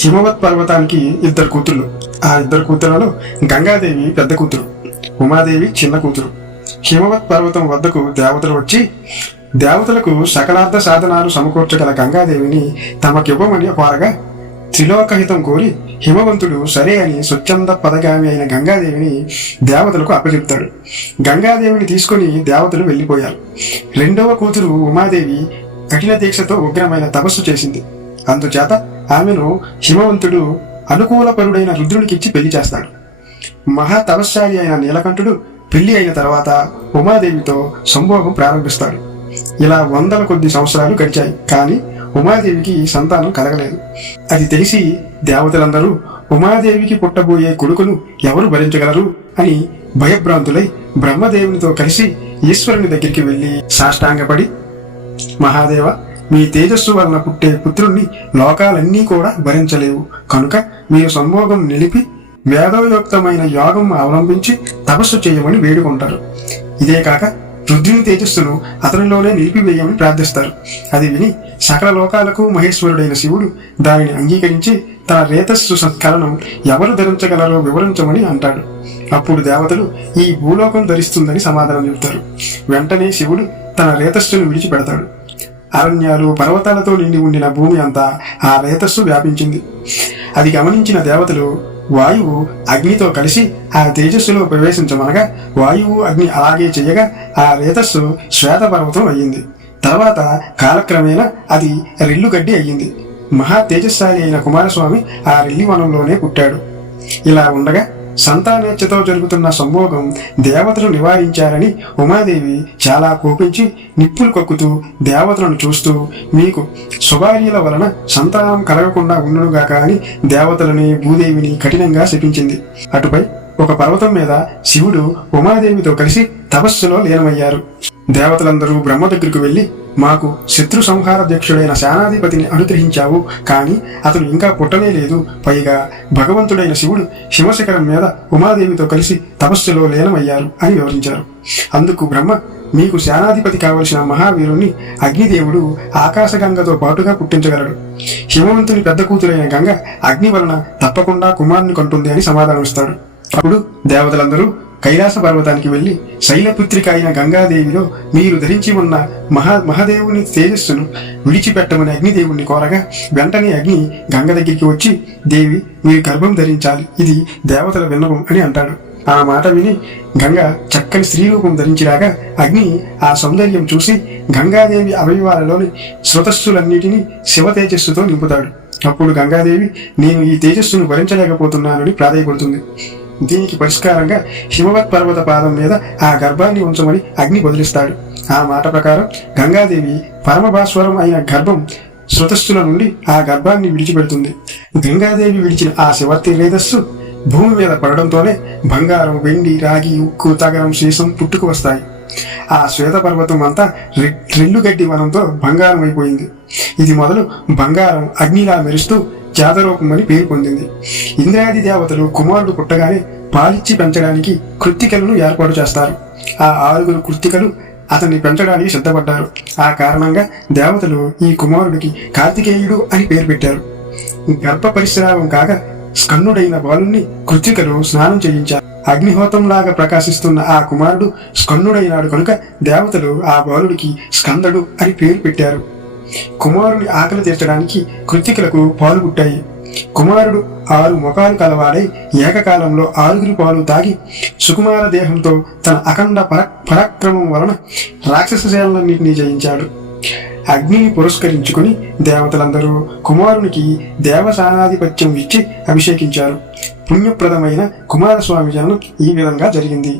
హిమవత్ పర్వతానికి ఇద్దరు కూతుళ్ళు. ఆ ఇద్దరు కూతుళ్లలో గంగాదేవి పెద్ద కూతురు, ఉమాదేవి చిన్న కూతురు. హిమవత్ పర్వతం వద్దకు దేవతలు వచ్చి దేవతలకు సకలార్థ సాధనాలు సమకూర్చగల గంగాదేవిని తమకివ్వమని కోరగా త్రిలోకహితం కోరి హిమవంతుడు సరే అని స్వచ్ఛంద పదగామి అయిన గంగాదేవిని దేవతలకు అప్పచెప్తాడు. గంగాదేవిని తీసుకుని దేవతలు వెళ్ళిపోయారు. రెండవ కూతురు ఉమాదేవి కఠిన దీక్షతో ఉగ్రమైన తపస్సు చేసింది. అందుచేత ఆమెను హిమవంతుడు అనుకూలపరుడైన రుద్రునికిచ్చి పెళ్లి చేస్తాడు. మహా తపశ్శాలి అయిన నీలకంఠుడు పెళ్లి అయిన తర్వాత ఉమాదేవితో సంభోగం ప్రారంభిస్తాడు. ఇలా వందల కొద్ది సంవత్సరాలు గడిచాయి. కానీ ఉమాదేవికి సంతానం కలగలేదు. అది తెలిసి దేవతలందరూ ఉమాదేవికి పుట్టబోయే కొడుకును ఎవరు భరించగలరు అని భయభ్రాంతులై బ్రహ్మదేవునితో కలిసి ఈశ్వరుని దగ్గరికి వెళ్లి సాష్టాంగపడి, మహాదేవ, మీ తేజస్సు వలన పుట్టే పుత్రుణ్ణి లోకాలన్నీ కూడా భరించలేవు కనుక మీరు సంభోగం నిలిపి వేదోయోక్తమైన యోగం అవలంబించి తపస్సు చేయమని వేడుకుంటారు. ఇదే కాక రుద్రుని తేజస్సును అతనిలోనే నిలిపివేయమని ప్రార్థిస్తారు. అది విని సకల లోకాలకు మహేశ్వరుడైన శివుడు దానిని అంగీకరించి తన రేతస్సు సంస్కరణం ఎవరు ధరించగలరో వివరించమని అంటాడు. అప్పుడు దేవతలు ఈ భూలోకం ధరిస్తుందని సమాధానం చెబుతారు. వెంటనే శివుడు తన రేతస్సును విడిచిపెడతాడు. అరణ్యాలు పర్వతాలతో నిండి ఉండిన భూమి అంతా ఆ రేతస్సు వ్యాపించింది. అది గమనించిన దేవతలు వాయువు అగ్నితో కలిసి ఆ తేజస్సులో ప్రవేశించమనగా వాయువు అగ్ని అలాగే చేయగా ఆ రేతస్సు శ్వేత పర్వతం అయ్యింది. తర్వాత కాలక్రమేణా అది రెల్లుగడ్డి అయ్యింది. మహా తేజస్శాలి అయిన కుమారస్వామి ఆ రెల్లి వనంలోనే పుట్టాడు. ఇలా ఉండగా సంతానేచ్ఛతో జరుగుతున్న సంభోగం దేవతలు నివారించారని ఉమాదేవి చాలా కోపించి నిప్పులు కక్కుతూ దేవతలను చూస్తూ, మీకు శుభార్యుల వలన సంతానం కలగకుండా ఉండునుగాక అని దేవతలని భూదేవిని కఠినంగా శపించింది. అటుపై ఒక పర్వతం మీద శివుడు ఉమాదేవితో కలిసి తపస్సులో లీనమయ్యారు. దేవతలందరూ బ్రహ్మ దగ్గరకు వెళ్లి, మాకు శత్రు సంహారాధ్యక్షుడైన సేనాధిపతిని అనుగ్రహించావు, కానీ అతను ఇంకా పుట్టనే లేదు. పైగా భగవంతుడైన శివుడు శివశిఖరం మీద ఉమాదేవితో కలిసి తపస్సులో లీనమయ్యారు అని వివరించారు. అందుకు బ్రహ్మ, మీకు సేనాధిపతి కావలసిన మహావీరుణ్ణి అగ్నిదేవుడు ఆకాశగంగతో పాటుగా పుట్టించగలడు. హిమవంతుని పెద్ద కూతురైన గంగ అగ్ని వలన తప్పకుండా కుమారుని కంటుంది అని సమాధానమిస్తాడు. అప్పుడు దేవతలందరూ కైలాస పర్వతానికి వెళ్లి శైలపుత్రిక అయిన గంగాదేవిలో మీరు ధరించి ఉన్న మహాదేవుని తేజస్సును విడిచిపెట్టమని అగ్నిదేవుణ్ణి కోరగా వెంటనే అగ్ని గంగ దగ్గరికి వచ్చి, దేవి, మీరు గర్భం ధరించాలి, ఇది దేవతల విన్నపం అని అంటాడు. ఆ మాట విని గంగ చక్కని స్త్రీ రూపం ధరించిరాగా అగ్ని ఆ సౌందర్యం చూసి గంగాదేవి అవయవాలలోని స్రోతస్సులన్నిటినీ శివ తేజస్సుతో నింపుతాడు. అప్పుడు గంగాదేవి, నేను ఈ తేజస్సును భరించలేకపోతున్నానని ప్రాధేయపడుతుంది. దీనికి పరిష్కారంగా హిమవత్ పర్వత పాదం మీద ఆ గర్భాన్ని ఉంచమని అగ్ని బదిలిస్తాడు. ఆ మాట ప్రకారం గంగాదేవి పరమభాస్వరం అయిన గర్భం స్రోతస్సుల నుండి ఆ గర్భాన్ని విడిచిపెడుతుంది. గంగాదేవి విడిచిన ఆ శివత్తి రేతస్సు భూమి మీద పడడంతోనే బంగారం, వెండి, రాగి, ఉక్కు, తగరం, సీసం పుట్టుకు వస్తాయి. ఆ శ్వేత పర్వతం అంతా రెల్లుగడ్డి వనంతో బంగారం అయిపోయింది. ఇది మొదలు బంగారం అగ్నిలా మెరుస్తూ జాతరూపం అని పేరు పొందింది. ఇంద్రాది దేవతలు కుమారుడు పుట్టగానే పాలిచ్చి పెంచడానికి కృత్తికలను ఏర్పాటు చేస్తారు. ఆ 6 కృత్తికలు అతన్ని పెంచడానికి సిద్ధపడ్డారు. ఆ కారణంగా దేవతలు ఈ కుమారుడికి కార్తికేయుడు అని పేరు పెట్టారు. గర్భ పరిశ్రామం కాగా స్కన్నుడైన బాలుణ్ణి కృత్తికలు స్నానం చేయించారు. అగ్నిహోత్రంలాగా ప్రకాశిస్తున్న ఆ కుమారుడు స్కన్నుడైనాడు కనుక దేవతలు ఆ బాలుడికి స్కందడు అని పేరు పెట్టారు. కుమారుని ఆకలి తీర్చడానికి కృత్తికలకు పాలు పుట్టాయి. కుమారుడు 6 ముఖాలు కలవాడై ఏకకాలంలో 6 పాలు తాగి సుకుమార దేహంతో తన అఖండ పరాక్రమం వలన రాక్షస సేనలన్నింటినీ జయించాడు. అగ్నిని పురస్కరించుకుని దేవతలందరూ కుమారునికి దేవసానాధిపత్యం ఇచ్చి అభిషేకించారు. పుణ్యప్రదమైన కుమారస్వామి జననం ఈ విధంగా జరిగింది.